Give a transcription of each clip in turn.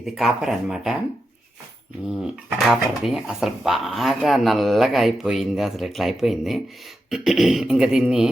ఇది కాపర్ అనమాట కాపర్ది అసలు బాగా నల్లగా అయిపోయింది అసలు ఇట్లా అయిపోయింది. ఇంకా దీన్ని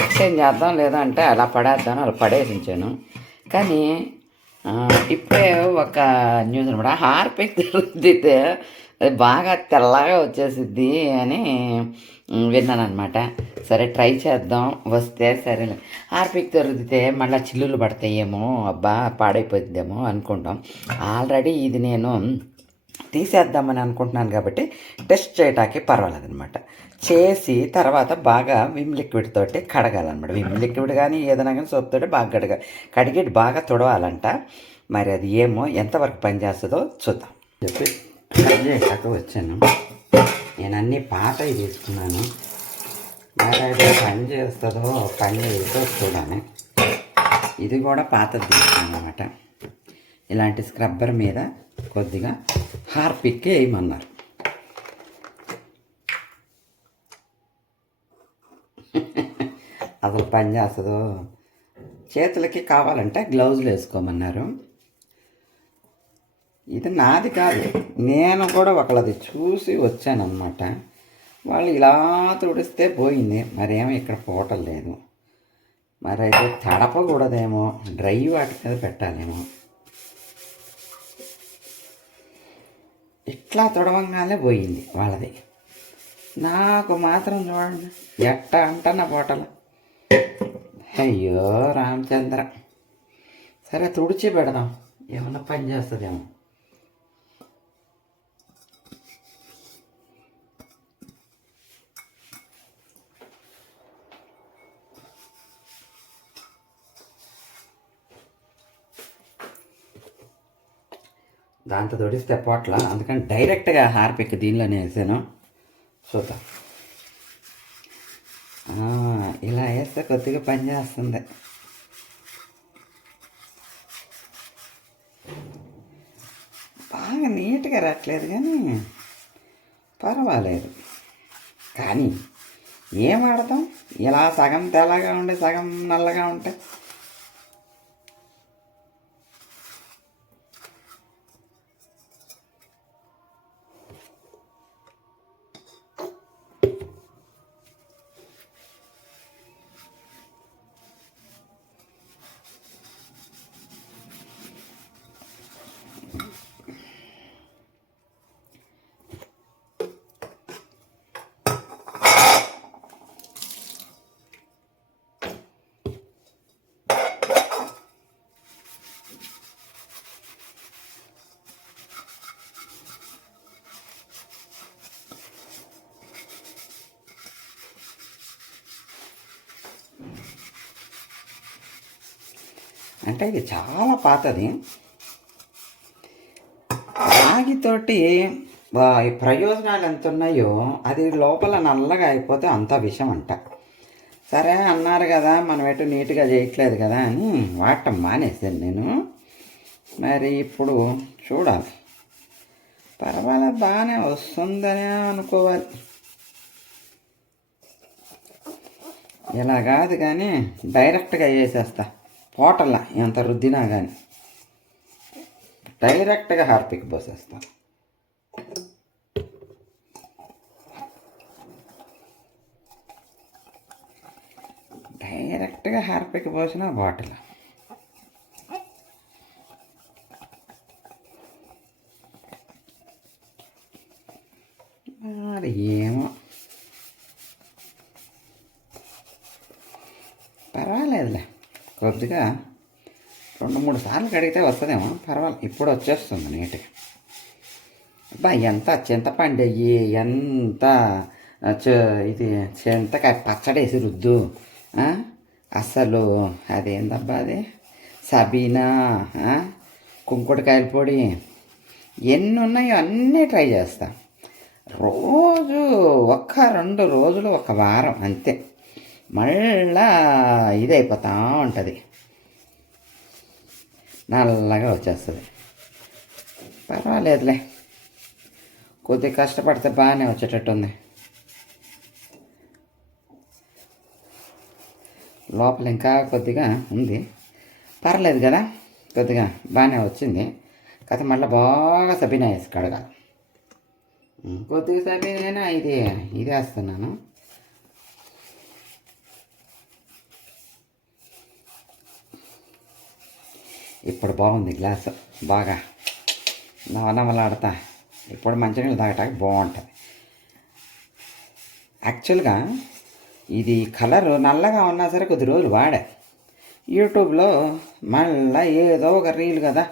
ఎక్స్చేంజ్ చేద్దాం లేదా అంటే అలా పడేద్దాం అలా పడేసి ఉంచాను. కానీ ఇప్పుడే ఒక న్యూస్ అనమాట. హార్పిక్ రుద్దితే అది బాగా తెల్లగా వచ్చేసిద్ది అని విన్నాను అనమాట సరే ట్రై చేద్దాం. వస్తే సరే హార్పిక్తో రుద్దితే మళ్ళీ చిల్లులు పడతాయేమో. అబ్బా పాడైపోతుందేమో అనుకుంటాం. ఆల్రెడీ ఇది నేను తీసేద్దామని అనుకుంటున్నాను కాబట్టి టెస్ట్ చేయడానికి పర్వాలేదు అనమాట చేసి తర్వాత బాగా విమ్ లిక్విడ్ తోటి కడగాలన్నమాట. విమ్ లిక్విడ్ కానీ ఏదైనా కానీ సోప్ తోటి బాగా కడగ కడిగి బాగా తుడవాలంట. మరి అది ఏమో ఎంతవరకు పనిచేస్తుందో చూద్దాం. చెప్పి. కట్ చేశాక వచ్చాను. నేను అన్నీ పాతవి తీసుకున్నాను మరి పని చేస్తుందో పని చేస్తే చూడాలి. ఇది కూడా పాతది తీసుకున్నాను అనమాట ఇలాంటి స్క్రబ్బర్ మీద కొద్దిగా హార్పిక్ వేయమన్నారు. అసలు పని చేస్తుందో చేతులకి కావాలంటే గ్లౌజులు వేసుకోమన్నారు. ఇది నాది కాదు. నేను కూడా ఒకళ్ళది చూసి వచ్చానన్నమాట. వాళ్ళు ఇలా తుడిస్తే పోయింది. మరేమో ఇక్కడ పోవటం లేదు. మరి అయితే తడపకూడదేమో. డ్రై వాటి మీద పెట్టాలేమో. ఇట్లా తొడవంగానే పోయింది వాళ్ళది. నాకు మాత్రం చూడండి ఎట్ట అంటన్న పోటలు అయ్యో రామచంద్ర. సరే తుడిచి పెడదాం. ఏమన్నా పని చేస్తుందేమో. దాంతో తొడిస్తే పోట్ల అందుకని డైరెక్ట్గా హార్పిక్ దీనిలోనే వేసాను. చూద్దాం. ఇలా వేస్తే కొద్దిగా పని చేస్తుంది. బాగా నీట్గా రావట్లేదు కానీ పర్వాలేదు. కానీ ఏం వాడతాం? ఇలా సగం తెల్లగా ఉండి సగం నల్లగా ఉంటే అంటే ఇది చాలా పాతది. రాగితోటి ప్రయోజనాలు ఎంత ఉన్నాయో అది లోపల నల్లగా అయిపోతే అంత విషం అంట సరే అన్నారు కదా మనం ఎటు నీట్గా చేయట్లేదు కదా అని వాడటం మానేసాను నేను. మరి ఇప్పుడు చూడాలి. పర్వాలేదు బాగానే వస్తుందనే అనుకోవాలి. ఇలా కాదు కానీ డైరెక్ట్గా వేసేస్తా పోటల్లా ఎంత రుద్దినా కానీ డైరెక్ట్గా హార్పిక్ పోసేస్తా డైరెక్ట్గా హార్పిక్ పోసిన బాటిల్ మరి ఏమో పర్వాలేదులే కొద్దిగా రెండు మూడు సార్లు కడిగితే వస్తుందేమో పర్వాలేదు ఇప్పుడు వచ్చేస్తుంది నీట్గా. అబ్బా ఎంత చింతపండు అయ్యి ఎంత చ- ఇది చింతకాయ పచ్చడేసి రుద్దు. అసలు అదేందబ్బా అది? సబీనా కుంకుడుకాయల పొడి. ఎన్ని ఉన్నాయో అన్నీ ట్రై చేస్తా. రోజు ఒక్క రెండు రోజులు ఒక వారం అంతే. మళ్ళా ఇదైపోతూ ఉంటుంది. నల్లగా వచ్చేస్తుంది. పర్వాలేదులే. కొద్దిగా కష్టపడితే బాగానే వచ్చేటట్టుంది. లోపల ఇంకా కొద్దిగా ఉంది. పర్లేదు కదా. కొద్దిగా బాగానే వచ్చింది. కథ మళ్ళీ బాగా సబీనా వేసి కడగాలి కొద్దిగా సబీనా ఇది ఇది వేస్తున్నాను. ఇప్పుడు బాగుంది గ్లాస్. బాగా నవనవలాడతా. ఇప్పుడు మంచినీళ్ళు తాగటానికి బాగుంటుంది. యాక్చువల్గా ఇది కలర్ నల్లగా ఉన్నా సరే కొద్ది రోజులు వాడా యూట్యూబ్లో మళ్ళీ ఏదో ఒక రీల్ కదా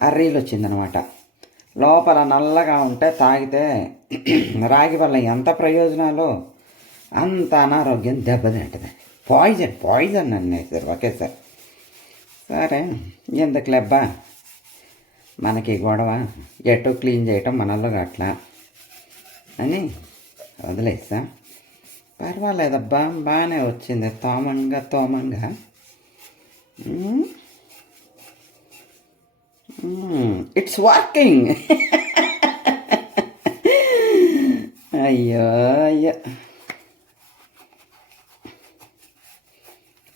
ఆ రీల్ వచ్చిందనమాట. లోపల నల్లగా ఉంటే తాగితే రాగి వల్ల ఎంత ప్రయోజనాలు అంత అనారోగ్యం దెబ్బతింటుంది. పాయిజన్ పాయిజన్ అనేసారు ఒకేసారి. ఎందుకు లెబ్బా? మనకి గొడవ ఎటు క్లీన్ చేయటం మనల్లో అట్లా అని వదిలేసా. పర్వాలేదబ్బా బాగానే వచ్చింది తోమంగా తోమంగా. ఇట్స్ వర్కింగ్ అయ్యో అయ్యో.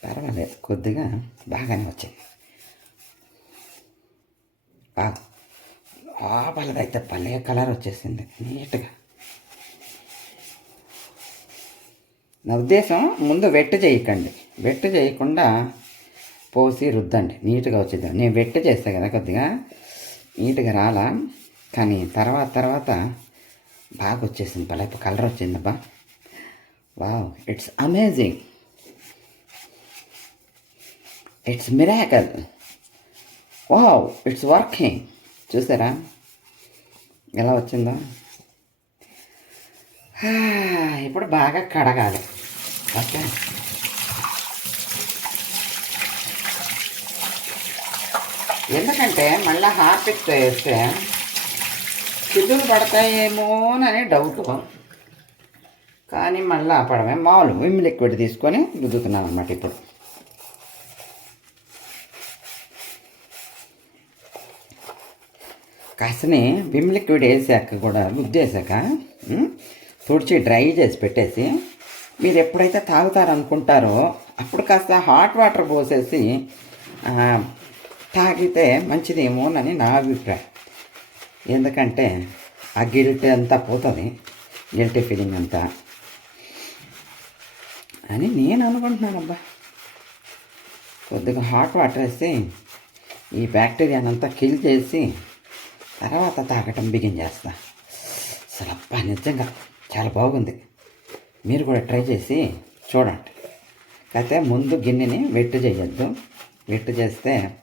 పర్వాలేదు కొద్దిగా బాగానే వచ్చింది. బాగా. లోపలదైతే భలే కలర్ వచ్చేసింది నీట్గా. నా ఉద్దేశం ముందు వెట్టు చేయకండి. వెట్టు చేయకుండా పోసి రుద్దండి. నీట్గా వచ్చింది. నేను వెట్టు చేస్తా కదా కొద్దిగా. నీట్గా రాలా. కానీ తర్వాత తర్వాత బాగా వచ్చేసింది భలే colour వచ్చిందబ్బా. Wow it's amazing it's miracle wow it's working చూసారా? ఎలా వచ్చిందో? ఇప్పుడు బాగా కడగాలి. ఓకే. ఎందుకంటే మళ్ళీ హార్పిక్తో వేస్తే కిడ్డులు పడతాయేమోనని డౌట్ కానీ మళ్ళీ పడమే మామూలు విమ్ లిక్విడ్ తీసుకొని రుద్దుతున్నాను అనమాట ఇప్పుడు. కాసని విమ్ లిక్విడ్ వేసాక కూడా రుద్దేశాక తుడిచి డ్రై చేసి పెట్టేసి మీరు ఎప్పుడైతే తాగుతారనుకుంటారో అప్పుడు కాస్త హాట్ వాటర్ పోసేసి తాగితే మంచిదేమోనని నా అభిప్రాయం. ఎందుకంటే ఆ గిల్ట్ అంతా పోతుంది గిల్టీ ఫీలింగ్ అంతా. అని నేను అనుకుంటున్నాను అబ్బా కొద్దిగా హాట్ వాటర్ వేసి ఈ బ్యాక్టీరియానంతా కిల్ చేసి తర్వాత తాగటం బిగిన్ చేస్తా. అసలు అబ్బా నిజంగా చాలా బాగుంది. మీరు కూడా ట్రై చేసి చూడండి. అయితే ముందు గిన్నెని వెట్టు చేయొద్దు. వెట్టు చేస్తే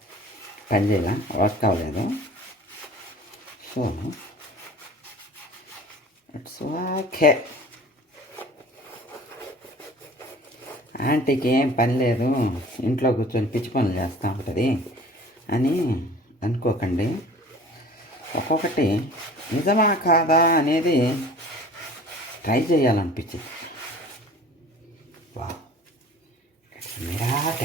పని చేయాల వర్క్ అవ్వలేదు సో ఇట్స్ ఓకే. ఆంటీకి ఏం పని లేదు. ఇంట్లో కూర్చొని పిచ్చి పనులు చేస్తూ ఉంటుంది అని అనుకోకండి. ఒక్కొక్కటి నిజమా కాదా అనేది ట్రై చేయాలనిపించింది. వా మిరాట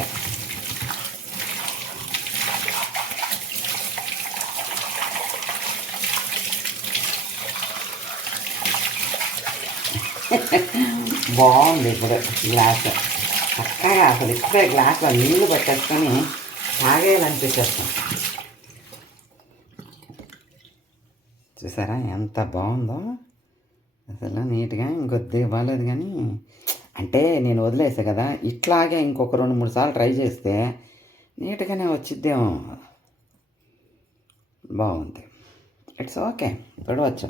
బాగుంది ఇప్పుడు గ్లాస్. చక్కగా అసలు ఇప్పుడే గ్లాస్లో నీళ్ళు పట్టేసుకొని తాగేయాలనిపించేస్తాం చూసారా? ఎంత బాగుందో. అసలు నీట్గా ఇంకొద్ది బాగాలేదు కానీ అంటే నేను వదిలేసా కదా ఇట్లాగే ఇంకొక రెండు మూడు సార్లు ట్రై చేస్తే నీట్గానే వచ్చిద్దేమో. బాగుంది. It's okay. చూడవచ్చు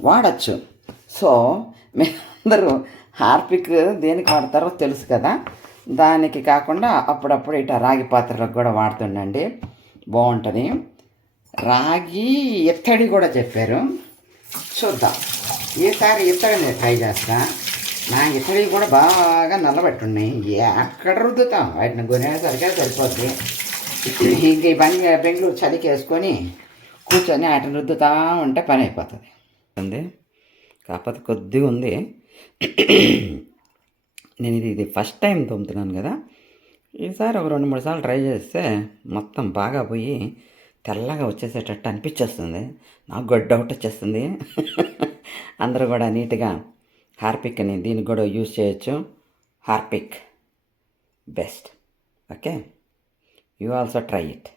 వాడచ్చు. సో మీరందరూ హార్పిక్ దేనికి వాడతారో తెలుసు కదా. దానికి కాకుండా అప్పుడప్పుడు ఇట్లా రాగి పాత్రలకు కూడా వాడుతుండండి. బాగుంటుంది. రాగి ఇత్తడి కూడా చెప్పారు. చూద్దాం. ఈసారి ఇత్తడి నేను ట్రై చేస్తా. నా ఇత్తడి కూడా బాగా నల్లబెట్టున్నాయి. ఎక్కడ రుద్దుతాం. వాటిని కొనేసరికే సరిపోద్ది. ఇంక ఈ పని బెంగళూరు చలికి వేసుకొని కూర్చొని వాటిని రుద్దుతా ఉంటే పని అయిపోతుంది. ఉంది. కాకపోతే కొద్దిగా ఉంది. నేను ఇది ఇది ఫస్ట్ టైం తోముతున్నాను కదా. ఈసారి ఒక రెండు మూడు సార్లు ట్రై చేస్తే మొత్తం బాగా పోయి తెల్లగా వచ్చేసేటట్టు అనిపించేస్తుంది. నాకు కూడా డౌట్ వచ్చేస్తుంది. అందరూ కూడా నీట్గా హార్పిక్ అని దీనికి కూడా యూజ్ చేయొచ్చు. Harpic best. Okay? You also try it.